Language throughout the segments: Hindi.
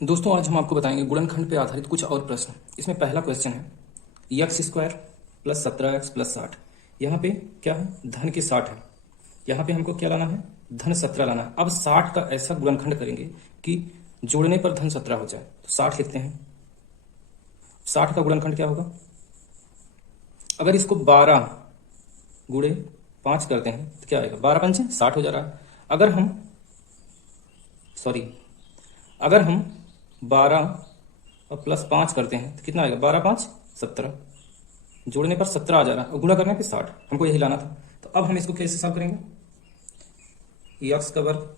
दोस्तों आज हम आपको बताएंगे गुणनखंड पे आधारित कुछ और प्रश्न। इसमें पहला क्वेश्चन है x square plus 17x plus 60। यहाँ पे क्या है, धन के 60 है। यहाँ पे हमको क्या लाना है, धन 17 लाना है। अब 60 का ऐसा गुणनखंड करेंगे कि जोड़ने पर धन 17 हो जाए। तो 60 लिखते हैं। 60 का गुणनखंड क्या होगा, अगर इसको 12 गुणे 5 करते हैं तो क्या आएगा, 12 पंचे 60 हो जा रहा है। अगर हम 12 और प्लस 5 करते हैं तो कितना आएगा, 12 5 17। जोड़ने पर 17 आ जा रहा है और गुणा करने पे 60। हमको यही लाना था। तो अब हम इसको कैसे सॉल्व करेंगे, एक्स का वर्ग।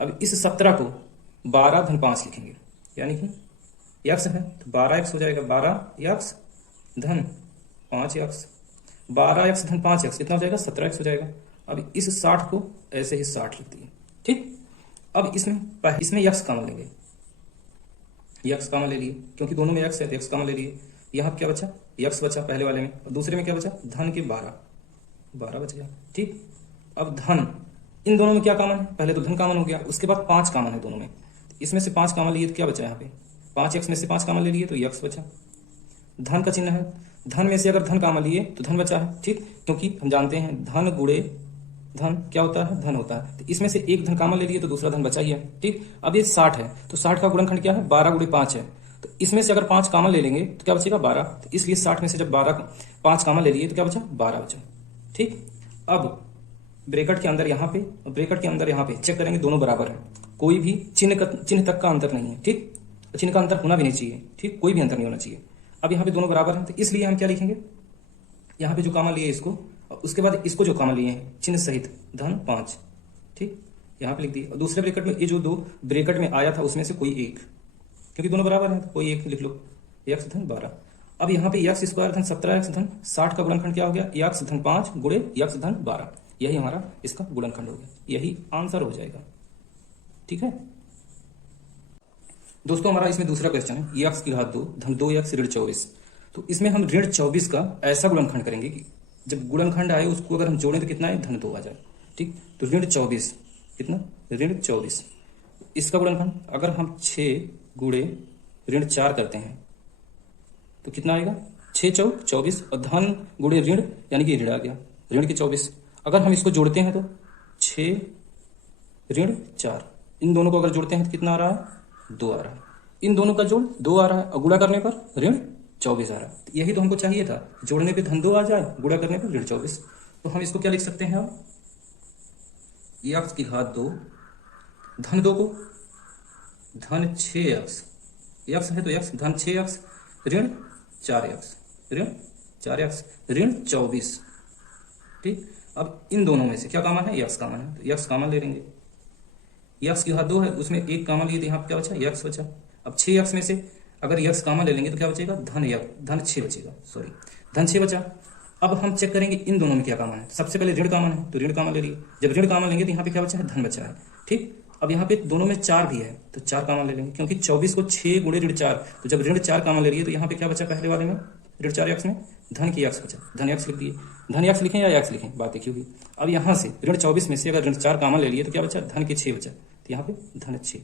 अब इस 17 को 12 धन 5 लिखेंगे, यानी कि एक्स है तो 12x हो जाएगा, 12x धन 5x। 12x धन 5x कितना हो जाएगा, 17x हो जाएगा। अब इस 60 को ऐसे ही 60 लिख दिए। ठीक, अब इसमें x कॉमन लेंगे। x कॉमन ले लिए क्योंकि दोनों में x है तो x कॉमन ले लिए। यहाँ क्या बचा, x बचा पहले वाले में, और दूसरे में क्या बचा, धन के 12 बच गया। ठीक, अब धन, इन दोनों में क्या कॉमन है, पहले तो धन कॉमन हो गया, उसके बाद 5 कॉमन है दोनों में। इसमें से 5 कॉमन लिए तो क्या बचा, यहाँ पे 5x में से 5 कॉमन ले लिए तो x बचा। धन का चिन्ह है, धन में से अगर धन कॉमन लिए तो धन बचा है। ठीक, क्योंकि हम जानते हैं धन गुणे धन क्या होता है, धन होता है। तो इसमें से एक धन कॉमन ले लिए तो दूसरा धन बचा ही है। ठीक, अब ये 60 है तो 60 का गुणनखंड क्या है, 12 गुणे 5 है। तो इसमें से अगर 5 कॉमन ले लेंगे तो क्या बचेगा, 12। तो इसलिए 60 में से जब 5 कॉमन ले लिए तो क्या बचा, 12 बचा। ठीक, अब ब्रैकेट के अंदर यहाँ पे और ब्रैकेट के अंदर यहाँ पे चेक करेंगे, दोनों बराबर है। कोई भी चिन्ह तक का अंतर नहीं है। ठीक, चिन्ह का अंतर होना भी नहीं चाहिए। ठीक, कोई भी अंतर नहीं होना चाहिए। अब यहाँ पे दोनों बराबर हैं तो इसलिए हम क्या लिखेंगे, यहाँ पे जो कॉमन लिए इसको और उसके बाद इसको जो कॉमन लिए हैं चिन्ह सहित धन 5। ठीक, यहाँ पे लिख दिए। और दूसरे ब्रैकेट में ये जो 2 ब्रैकेट में आया था उसमें से कोई एक, क्योंकि दोनों बराबर हैं तो कोई एक लिख लो, x धन 12। अब यहाँ पे x स्क्वायर धन 17x धन 60 का गुणनखंड क्या हो गया, x धन 5 गुणे x धन 12। यही हमारा इसका गुणनखंड हो गया, यही आंसर हो जाएगा। ठीक है दोस्तों, हमारा इसमें दूसरा क्वेश्चन है x की घात 2 धन 2x ऋण 24। तो इसमें हम ऋण 24 का ऐसा गुणनखंड करेंगे कि जब गुणनखंड आए उसको अगर हम जोड़ें तो कितना है, धन 2 आ जाए। ठीक, तो ऋण 24 कितना, ऋण 24। इसका गुणनखंड अगर हम 6 गुणे ऋण 4 करते हैं तो कितना आएगा, 6 चौक 24 और धन गुणे ऋण यानी कि ऋण आ गया, ऋण के 24। अगर हम इसको जोड़ते हैं तो 6 ऋण 4, इन दोनों को अगर जोड़ते हैं तो कितना आ रहा है, 2 आ रहा है। इन दोनों का जोड़ 2 आ रहा है और गुणा करने पर ऋण 24 आ रहा है। यही तो हमको चाहिए था, जोड़ने पे धन 2 आ जाए, गुणा करने पर ऋण 24। तो हम इसको क्या लिख सकते हैं, अब x की घात 2 धन 2 को धन 6x, x है तो x धन 6x ऋण 4x ऋण 24। ठीक, अब इन दोनों में से क्या कॉमन है, x कॉमन है तो x कॉमन ले लेंगे। x की घात 2 है उसमें एक कॉमन लिए तो यहाँ पे क्या बचा, x बचा। अब 6x में से अगर x कॉमन ले लेंगे तो क्या बचेगा, धन 6 बचेगा, धन 6 बचा। अब हम चेक करेंगे इन दोनों में क्या कॉमन है। सबसे पहले ऋण कॉमन है तो ऋण कॉमन ले लिए। जब ऋण कॉमन लेंगे तो यहाँ पे क्या बचा है, धन बचा है। ठीक, अब यहाँ पे दोनों में 4 भी है तो 4 कॉमन ले लेंगे, क्योंकि 24 को 6 गुणे ऋण 4, तो जब ऋण 4 कॉमन ले लिए तो यहाँ पे क्या बचा, पहले वाले में ऋण 4x में धन की x बचा, धन x लिख दिए। धन x लिखें या x लिखें, बात एक ही हुई। अब यहाँ से ऋण 24 में से अगर ऋण 4 कॉमन ले लिए तो क्या बचा, धन के 6 बचा, तो यहाँ पे धन 6।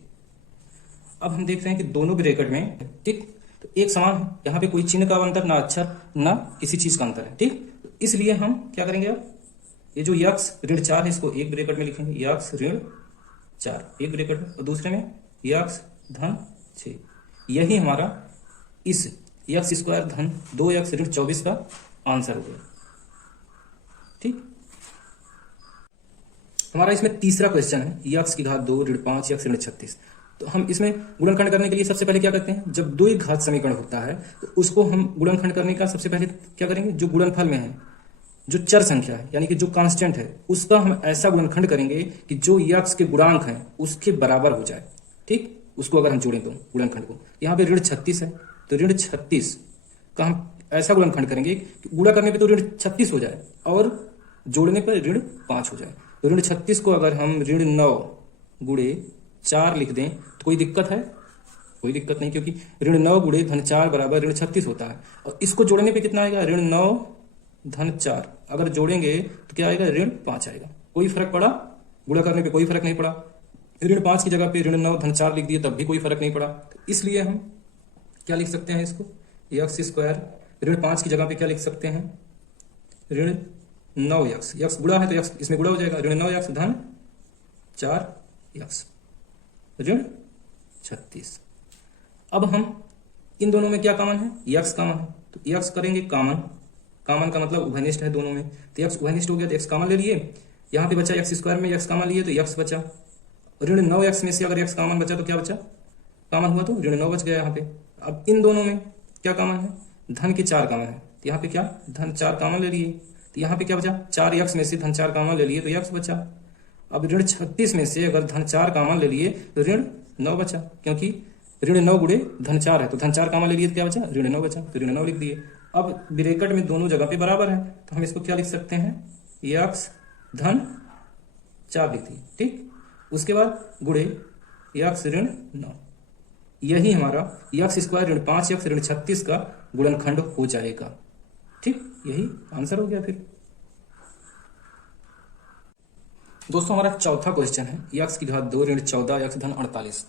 अब हम देख रहे हैं कि दोनों ब्रैकेट में ठीक तो एक समान है, यहाँ पे कोई चिन्ह का अंतर, ना अक्षर ना किसी चीज का अंतर है। ठीक, इसलिए हम क्या करेंगे, अब ये जो x ऋण 4 है इसको एक ब्रैकेट में लिखेंगे, x ऋण 4 एक ब्रैकेट में, और दूसरे में x धन 6। यही हमारा इस x स्क्वायर धन 2x ऋण 24 का आंसर हो गया। ठीक, हमारा इसमें तीसरा क्वेश्चन है x की घात 2 ऋण 5 x ऋण 36। तो हम इसमें गुणनखंड करने के लिए सबसे पहले क्या करते हैं, जब 2 घात समीकरण होता है तो उसको हम गुणनखंड करने का सबसे पहले क्या करेंगे, जो गुणनफल में है, जो चर संख्या है यानी कि जो कांस्टेंट है, उसका हम ऐसा गुणनखंड करेंगे कि जो x के गुणांक हैं उसके बराबर हो जाए। ठीक, उसको अगर हम जोड़ें तो गुणनखंड को, यहाँ पे ऋण 36 है तो ऋण 36 का हम ऐसा गुणनखंड करेंगे कि गुणा करने पे तो ऋण 36 हो जाए और जोड़ने पर ऋण 5 हो जाए। तो ऋण 36 को अगर हम ऋण 9 गुणे 4 लिख दें तो कोई दिक्कत है, कोई दिक्कत नहीं, क्योंकि ऋण 9 गुणे धन 4 बराबर ऋण 36 होता है। और इसको जोड़ने पे कितना आएगा, ऋण 9 धन 4, अगर जोड़ेंगे तो क्या आएगा, ऋण 5 आएगा। कोई फर्क पड़ा, गुणा करने पे कोई फर्क नहीं पड़ा। ऋण 5 की जगह पे ऋण 9 धन 4 लिख दिए तब भी कोई फर्क नहीं पड़ा। तो इसलिए हम क्या लिख सकते हैं इसको, एक्स स्क्वायर ऋण 5 की जगह पे क्या लिख सकते हैं, ऋण 9x, यक्स गुणा है तो यक्स इसमें गुणा हो जाएगा, ऋण 9x धन 4x ऋण 36। अब हम इन दोनों में क्या कॉमन है, यक्स कॉमन है, तो यक्स करेंगे कॉमन, कॉमन का मतलब उभयनिष्ठ है दोनों में, तो यक्स उभयनिष्ठ हो गया तो एक्स कॉमन ले लिए, यहाँ पे बचा एक्स स्क्वायर में यक्स कॉमन लिए तो यक्स बचा, ऋण 9x में से अगर एक्स कॉमन बचा तो क्या बचा, कॉमन हुआ तो ऋण 9 बच गया यहाँ पे। अब इन दोनों में क्या कॉमन है, धन के 4 कॉमन है, तो यहाँ पे क्या धन 4 कॉमन ले लिए, तो यहाँ पे क्या बचा 4x में से धन 4 कॉमन ले लिए तो यक्स बचा। अब ऋण 36 में से अगर धन 4 कॉमन ले लिए तो ऋण 9 बचा, क्योंकि ऋण 9 गुणे धन 4 है तो धन 4 कॉमन ले लिए तो क्या बचा, ऋण 9 बचा, तो ऋण 9 लिख दिए। अब ब्रैकेट में दोनों जगह पे बराबर है तो हम इसको क्या लिख सकते हैं, यक्स धन 4 लिख दिए, ठीक। उसके बाद गुणे यक्स ऋण 9, यही हमारा यक्स स्क्वायर ऋण 5x ऋण 36 का गुणनखंड हो जाएगा, ठीक, यही आंसर हो गया। फिर दोस्तों हमारा चौथा क्वेश्चन है यक्स की घात 2 ऋण 14 x धन 48।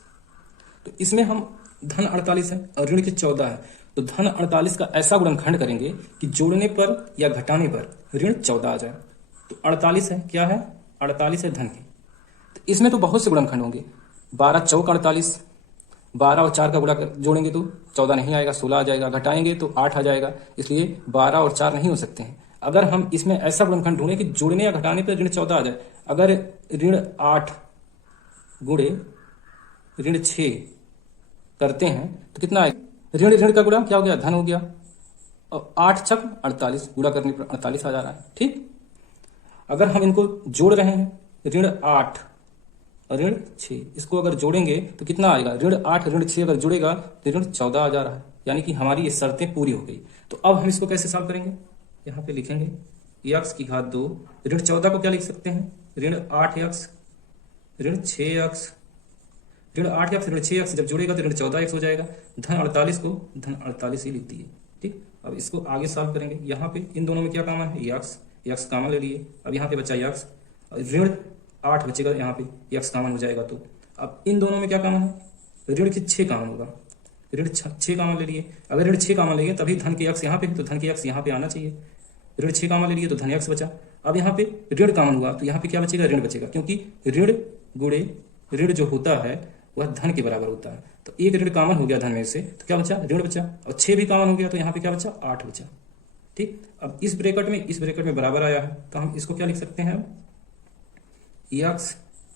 तो इसमें हम धन 48 है और ऋण के 14 है, तो धन 48 का ऐसा गुणनखंड करेंगे कि जोड़ने पर या घटाने पर ऋण 14 आ जाए। तो 48 है, क्या है 48 है धन की, तो इसमें तो बहुत से गुणनखंड होंगे, 12 चौक 48, 12 और 4 का गुणा जोड़ेंगे तो 14 नहीं आएगा, 16 आ जाएगा, घटाएंगे तो 8 आ जाएगा, इसलिए 12 और 4 नहीं हो सकते हैं। अगर हम इसमें ऐसा गुणनखंड ढूंढें कि जोड़ने या घटाने पर ऋण 14 आ जाए, अगर ऋण 8 गुणे ऋण 6 करते हैं तो कितना आएगा, ऋण ऋण का गुणा क्या हो गया, धन हो गया, और 8 छक 48 गुणा करने पर 48 आ जा रहा है, ठीक। अगर हम इनको जोड़ रहे हैं ऋण 8 और ऋण 6, इसको अगर जोड़ेंगे तो कितना आएगा, ऋण 8 ऋण 6 अगर जुड़ेगा तो ऋण 14 आ जा रहा है, यानी कि हमारी ये शर्तें पूरी हो गई। तो अब हम इसको कैसे सॉल्व करेंगे, यहाँ पे लिखेंगे यक्स की घात 2 ऋण 14 को क्या लिख सकते हैं, ऋण 8x ऋण 6x, ऋण 8x ऋण 6x जब जुड़ेगा तो ऋण 14x हो जाएगा, धन 48 को धन 48 ही लिख दिए, ठीक। अब इसको आगे सॉल्व करेंगे, यहाँ पे इन दोनों में क्या कॉमन है, यक्स, यक्स कॉमन ले लिए, अब यहाँ पे बचा यक्स, ऋण 8 बचेगा यहाँ पे, यक्स कॉमन हो जाएगा, तो अब इन दोनों में क्या कॉमन है, ऋण के 6 कॉमन होगा, ऋण 6 कॉमन ले लिए, अगर ऋण 6 कॉमन लेंगे तभी धन के यक्स यहाँ पे, तो धन के यक्स यहाँ पे आना चाहिए, ऋण 6 कॉमन ले लिए तो धन यक्स बचा। अब यहाँ पे ऋण कॉमन हुआ तो यहाँ पे क्या बचेगा, ऋण बचेगा, क्योंकि ऋण गुणे ऋण जो होता है वह धन के बराबर होता है, तो एक ऋण कॉमन हो गया धन में से तो क्या बचा, ऋण बचा, और 6 भी कॉमन हो गया तो यहाँ पे क्या बचा, 8 बचा, ठीक। अब इस ब्रैकेट में बराबर आया है तो हम इसको क्या लिख सकते हैं, यक्स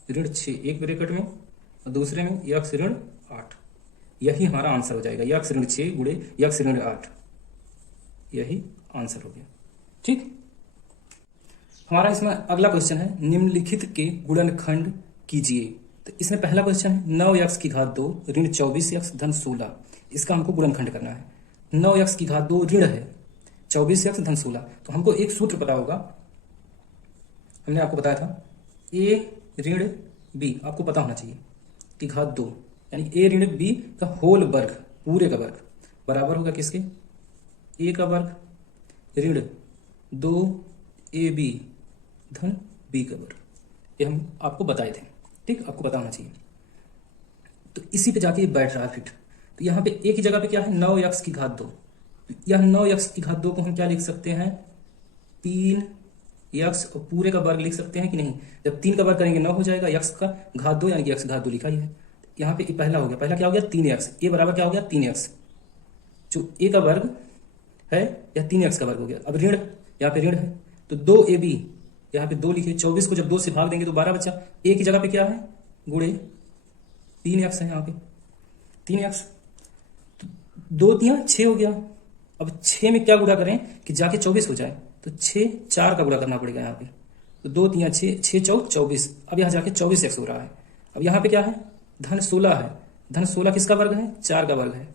ऋण 6 एक ब्रैकेट में और दूसरे में यक्स ऋण 8, यही हमारा आंसर हो जाएगा, यक्स ऋण 6 गुणे यक्स ऋण 8, यही आंसर हो गया, ठीक। हमारा इसमें अगला क्वेश्चन है निम्नलिखित के गुणनखंड कीजिए। तो इसमें पहला क्वेश्चन है 9x की घात 2 ऋण 24x धन 16, इसका हमको गुणनखंड करना है। 9x की घात 2 ऋण है 24x धन 16, तो हमको एक सूत्र पता होगा, हमने आपको बताया था a ऋण b, आपको पता होना चाहिए कि घात 2 यानी a ऋण b का होल वर्ग, पूरे का वर्ग बराबर होगा किसके, a का वर्ग ऋण 2ab धन b का वर्ग, ये हम आपको बताए थे, ठीक, आपको पता होना चाहिए। तो इसी पे जाके बैठ रहा है फिट। तो यहाँ पे एक ही जगह पे क्या है, 9x की घात 2, यह 9x की घात 2 को हम क्या लिख सकते हैं, 3x और पूरे का वर्ग लिख सकते हैं कि नहीं, जब 3 का वर्ग करेंगे 9 हो जाएगा, x का घात 2 यानी कि x घात 2 लिखा ही है। यहाँ पे पहला हो गया, पहला क्या हो गया 3x, a बराबर क्या हो गया 3x, जो a का वर्ग है या 3x का वर्ग हो गया। अब ऋण, यहाँ पे ऋण है तो 2ab, यहाँ पे 2 लिखे, 24 को जब 2 से भाग देंगे तो 12 बचा, a की जगह पे क्या है गुणे 3x है, यहाँ पे 3x, तो 2 3 6 हो गया। अब 6 में क्या गुणा करें कि जाके 24 हो जाए, तो 6 4 का गुणा करना पड़ेगा यहाँ पे, तो 2 3 6 6 चौक 24, अब यहाँ जाके 24x हो रहा है। अब यहाँ पे क्या है, धन 16 है, धन 16 किसका वर्ग है, 4 का वर्ग है,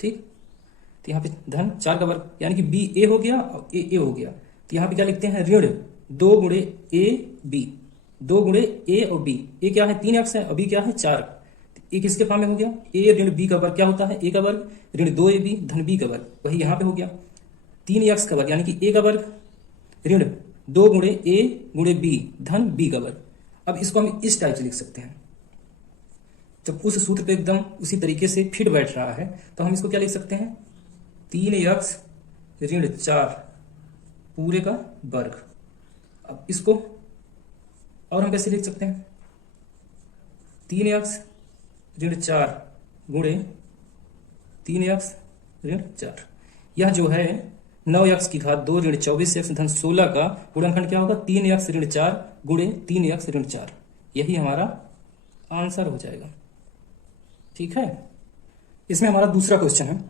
ठीक। तो यहाँ पे धन 4 का वर्ग यानी कि बी ए हो गया और ए हो गया, तो यहाँ पे क्या लिखते हैं, ऋण 2 गुणे ए बी, 2 गुणे ए और बी, ए क्या है 3x है और बी क्या है 4, ए किसके फॉर्म में हो गया, ए ऋण बी का वर्ग क्या होता है, ए का वर्ग ऋण 2ab धन बी का वर्ग, वही यहाँ पे हो गया 3x का वर्ग यानी कि ए का वर्ग ऋण 2 गुणे ए गुणे बी धन बी का वर्ग। अब इसको हम इस टाइप से लिख सकते हैं, जब उस सूत्र पे एकदम उसी तरीके से फिट बैठ रहा है तो हम इसको क्या लिख सकते हैं, 3x ऋण 4 पूरे का वर्ग। अब इसको और हम कैसे लिख सकते हैं, 3x ऋण 4 गुणे 3x ऋण 4। यह जो है 9x की घात 2 ऋण 24x धन 16 का गुणनखंड क्या होगा, 3x ऋण 4 गुणे 3x ऋण 4। यही हमारा आंसर हो जाएगा। ठीक है, इसमें हमारा दूसरा क्वेश्चन है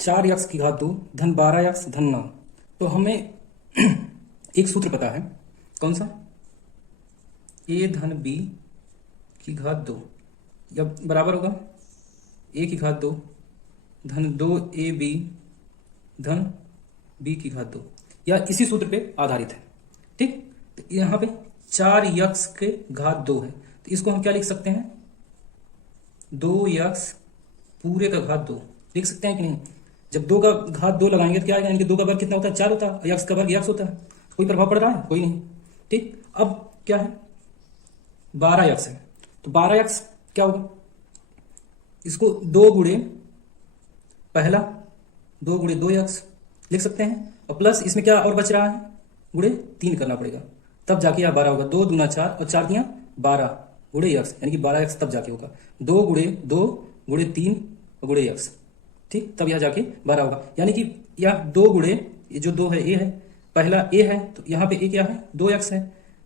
4x की घात 2 धन 12x धन 9। तो हमें एक सूत्र पता है, कौन सा, a धन b की घात 2 या बराबर होगा a की घात 2 धन 2ab धन b की घात 2, या इसी सूत्र पे आधारित है। ठीक, तो यहां पे 4x के घात 2 है, तो इसको हम क्या लिख सकते हैं, 2x पूरे का घात 2 लिख सकते हैं कि नहीं। जब 2 का घात 2 लगाएंगे तो क्या आएगा, यानी कि 2 का वर्ग कितना होता है, 4 होता है, और x का वर्ग x होता है। कोई प्रभाव पड़ रहा है, कोई नहीं। ठीक, अब क्या है, 12x है, तो 12x क्या होगा, इसको 2 गुणे पहला 2 गुणे 2x लिख सकते हैं, और प्लस इसमें क्या और बच रहा है, गुणे 3 करना पड़ेगा, तब जाके यह 12 होगा। 2 दूना 4 और 4 दिया 12 गुणे x, यानी कि 12x तब जाके होगा। 2 गुणे 2 गुणे 3 गुणे x, ठीक, तब यह जाके 12 होगा। यानी कि यह 2 गुणे, ये जो 2 है a है, पहला a है तो यहाँ पे a क्या है, 2x है,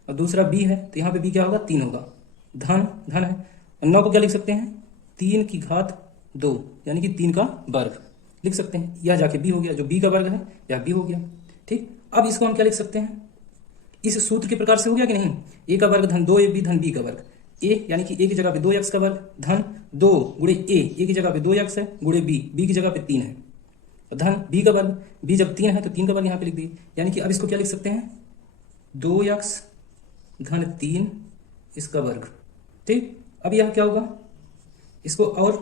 और दूसरा b है तो यहाँ पे b क्या होगा, 3 होगा, धन धन है। 9 को क्या लिख सकते हैं, 3 की घात 2 यानी कि 3 का वर्ग लिख सकते हैं, यह जाके b हो गया, जो b का वर्ग है यह b हो गया। ठीक, अब इसको हम क्या लिख सकते हैं, इस सूत्र के प्रकार से हो गया कि नहीं, a का वर्ग धन 2ab धन b का वर्ग। a यानी कि a की जगह पे 2x का वर्ग धन 2 गुणे a की जगह पे 2x है, गुणे b की जगह पे 3 है, धन b का वर्ग, b जब 3 है तो 3 का वर्ग यहाँ पे लिख दिए। यानी कि अब इसको क्या लिख सकते हैं, 2x धन 3 इसका वर्ग। ठीक, अब यह क्या होगा, इसको और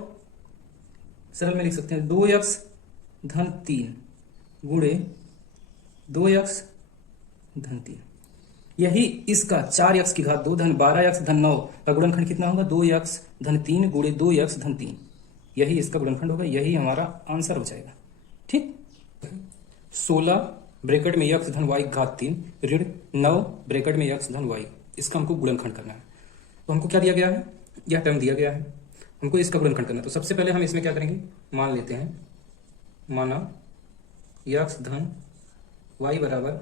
सरल में लिख सकते हैं, 2x धन 3 गुणे 2x धन 3। यही इसका 4x की घात 2 धन 12x धन 9 का गुणनखंड कितना होगा, 2x धन 3 गुणे 2x धन 3। यही इसका गुणनखंड होगा, यही हमारा आंसर हो जाएगा। ठीक, 16 ब्रैकेट में x धन y घात 3 ऋण 9 ब्रैकेट में x धन y, इसका हमको गुणनखंड करना है। तो हमको क्या दिया गया है, यह टर्म दिया गया है, हमको इसका गुणनखंड करना है। तो सबसे पहले हम इसमें क्या करेंगे, मान लेते हैं, माना x धन y बराबर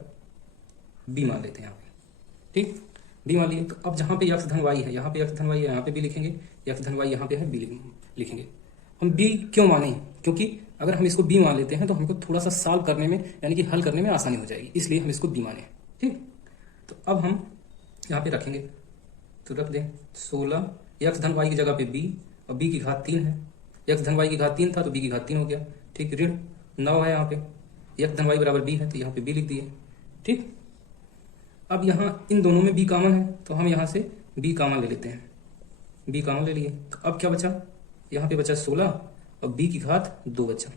b मान लेते हैं यहाँ पे। ठीक, b मान लिए। तो अब जहाँ पे x धन y है, यहाँ पे x धन y है, यहाँ पे b लिखेंगे, x धन y यहाँ पे है, b लिखेंगे। हम b क्यों माने, क्योंकि अगर हम इसको b मान लेते हैं तो हमको थोड़ा सा सॉल्व करने में, यानी कि हल करने में आसानी हो जाएगी, इसलिए हम इसको b माने। ठीक, तो अब हम यहाँ पे रखेंगे, तो रख दें 16 x धन y की जगह पे b, और b की घात 3 है, x धन y की घात 3 था तो b की घात 3 हो गया। ठीक, ऋण 9 है, यहाँ पे x धन y बराबर b है तो यहाँ पे b लिख दिए। ठीक, अब यहाँ इन दोनों में b कॉमन है तो हम यहाँ से b कॉमन ले लेते हैं, b कॉमन ले लिए। तो अब क्या बचा, यहाँ पे बचा 16 और b की घात 2 बचा।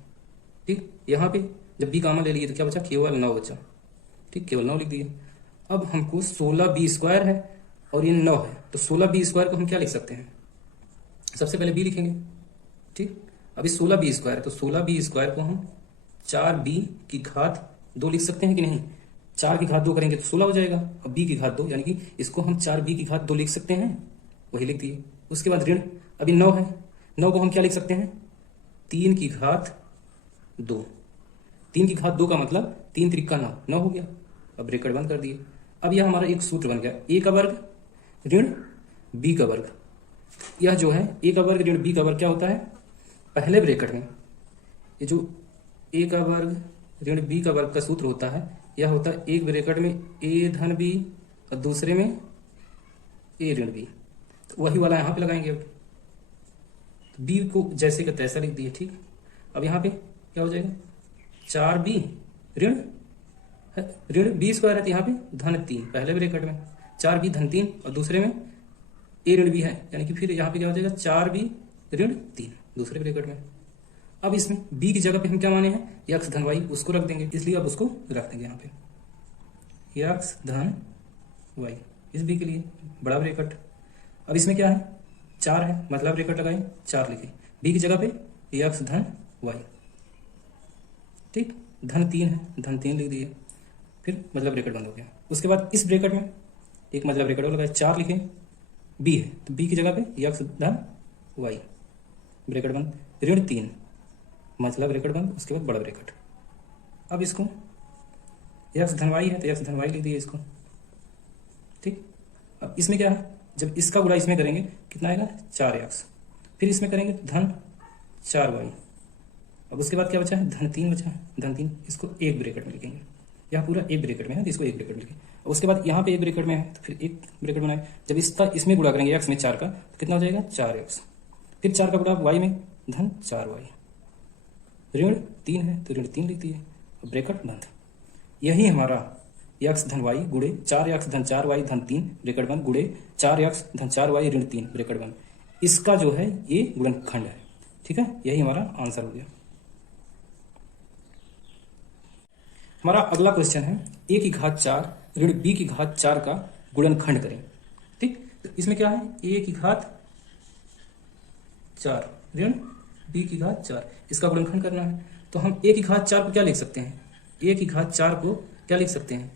ठीक, यहाँ पे जब b कॉमन ले लिए तो क्या बचा, केवल 9 बचा। ठीक, केवल 9 लिख दिए। अब हमको 16b स्क्वायर है और ये 9 है, तो 16b स्क्वायर को हम क्या लिख सकते हैं, सबसे पहले b लिखेंगे। ठीक, अभी 16b स्क्वायर, तो 16b स्क्वायर को हम 4b की घात 2 लिख सकते हैं कि नहीं। 4 की घात 2 करेंगे तो 16 हो जाएगा, और b की घात 2 यानी कि इसको हम 4b की घात 2 लिख सकते हैं, वही लिख दिए। उसके बाद ऋण, अभी 9 है, 9 को हम क्या लिख सकते हैं, 3 की घात 2। 3 की घात 2 का मतलब 3 त्रिका 9, 9 हो गया। अब ब्रैकेट बंद कर दिए। अब यह हमारा एक सूत्र बन गया, a का वर्ग ऋण b का वर्ग। यह जो है a का वर्ग ऋण b का वर्ग क्या होता है, पहले ब्रैकेट में ये जो a का वर्ग ऋण b का वर्ग का सूत्र होता है, यह होता है एक ब्रैकेट में a धन b और दूसरे में a ऋण b। तो वही वाला यहाँ पे लगाएंगे। अब b को जैसे का तैसा लिख दिए। ठीक, अब यहाँ पे क्या हो जाएगा, 4b ऋण b स्क्वायर है, तो यहाँ पे धन 3 पहले ब्रैकेट में, 4b धन 3 और दूसरे में a ऋण b है, यानी कि फिर यहाँ पे क्या हो जाएगा, 4b ऋण 3 दूसरे ब्रैकेट में। अब इसमें b की जगह पे हम क्या माने हैं, x धन y, उसको रख देंगे, इसलिए अब उसको रख देंगे यहाँ पे x धन y, इस b के लिए बड़ा ब्रैकेट। अब इसमें क्या है, 4 है, मतलब ब्रैकेट लगाए 4 लिखे, बी की जगह पे x धन y, ठीक, धन 3 है, धन 3 लिख दिए, फिर मतलब ब्रैकेट बंद हो गया। उसके बाद इस ब्रैकेट में एक मतलब ब्रैकेट और लगाए, 4 लिखे, बी है तो बी की जगह पे x धन y, ब्रैकेट बंद, ऋण 3, मतलब ब्रैकेट बंद, उसके बाद बड़ा ब्रैकेट। अब इसको x धन y है तो x धन y लिख दिए इसको, ठीक। अब इसमें क्या है, जब इसका गुणा इसमें करेंगे कितना आएगा 4x, फिर इसमें करेंगे धन 4y, अब उसके बाद क्या बचा है, धन 3 बचा है, धन 3, इसको एक ब्रैकेट में लिखेंगे, यहाँ पूरा एक ब्रैकेट में है तो इसको एक ब्रैकेट में लिखेंगे। अब उसके बाद यहाँ पे एक ब्रैकेट में है तो फिर एक ब्रैकेट बनाए, जब इसका इसमें गुणा करेंगे x में 4 का तो कितना हो जाएगा 4x, फिर 4 का गुणा y में धन 4y, ऋण 3 है तो ऋण 3 लिख दिए, ब्रैकेट बंद। यही हमारा x धन y गुणे 4x धन 4y धन 3 ब्रैकेट बंद गुणे 4x धन 4y ऋण 3 ब्रैकेट बंद, इसका जो है ये गुणनखंड है, ठीक है। यही हमारा आंसर हो गया। हमारा अगला क्वेश्चन है a की घात 4 ऋण b की घात 4 का गुणनखंड करें, ठीक। तो इसमें क्या है, a की घात 4 ऋण b की घात 4, इसका गुणनखंड करना है। तो हम a की घात 4 को क्या लिख सकते हैं, a की घात 4 को क्या लिख सकते हैं,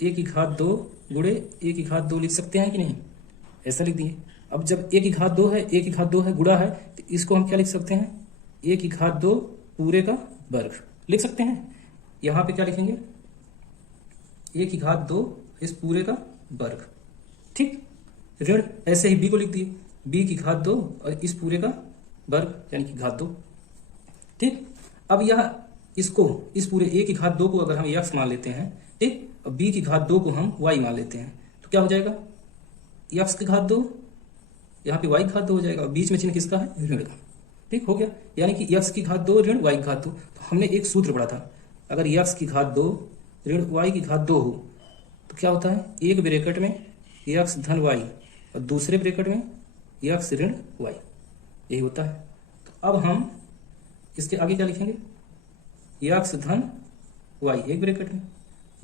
a की घात 2 गुणे a की घात 2 लिख सकते हैं कि नहीं, ऐसा लिख दिए। अब जब a की घात 2 है, a की घात 2 है, गुणा है, तो इसको हम क्या लिख सकते हैं, a की घात 2 पूरे का वर्ग लिख सकते हैं। यहां पे क्या लिखेंगे, a की घात 2 इस पूरे का वर्ग, ठीक। ऋण ऐसे ही b को लिख दिए, b की घात 2 और इस पूरे का वर्ग यानी कि घात 2, ठीक। अब यह इसको इस पूरे a की घात 2 को अगर हम x मान लेते हैं, ठीक, और b की घात 2 को हम y मान लेते हैं तो क्या हो जाएगा, x की घात 2, यहाँ पे y की घात 2 हो जाएगा और बीच में चिन्ह किसका है, ऋण का, ठीक हो गया। यानी कि x की घात 2 ऋण y की घात 2। तो हमने एक सूत्र पढ़ा था, अगर x की घात 2 ऋण y की घात 2 हो तो क्या होता है, एक ब्रैकेट में x धन y और दूसरे ब्रैकेट में x ऋण y, यही होता है। तो अब हम इसके आगे क्या लिखेंगे, x धन y एक ब्रैकेट में,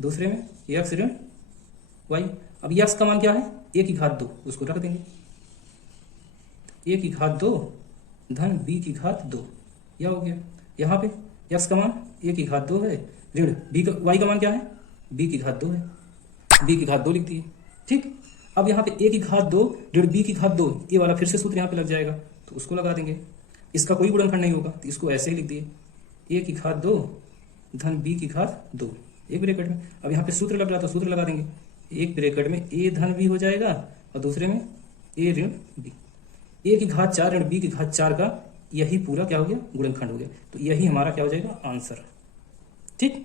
दूसरे में x ऋण y। अब x का मान क्या है, a की घात 2, उसको रख देंगे, a की घात 2 धन b की घात 2, यह हो गया। यहाँ पे x का मान a की घात 2 है, ऋण y का मान क्या है, b की घात 2 है, b की घात 2 लिख दिए, ठीक। अब यहाँ पे a की घात 2 ऋण b की घात 2, ये वाला फिर से सूत्र यहाँ पे लग जाएगा तो उसको लगा देंगे, इसका कोई गुणनखंड नहीं होगा तो इसको ऐसे ही लिख दिए, a की घात 2 धन b की घात 2 एक ब्रैकेट में। अब यहाँ पे सूत्र लग रहा तो सूत्र लगा देंगे, एक ब्रैकेट में a धन b हो जाएगा और दूसरे में a ऋण b, a की घात 4 ऋण b की घात 4 का यही पूरा क्या हो गया, गुणनखंड हो गया। तो यही हमारा क्या हो जाएगा, आंसर, ठीक।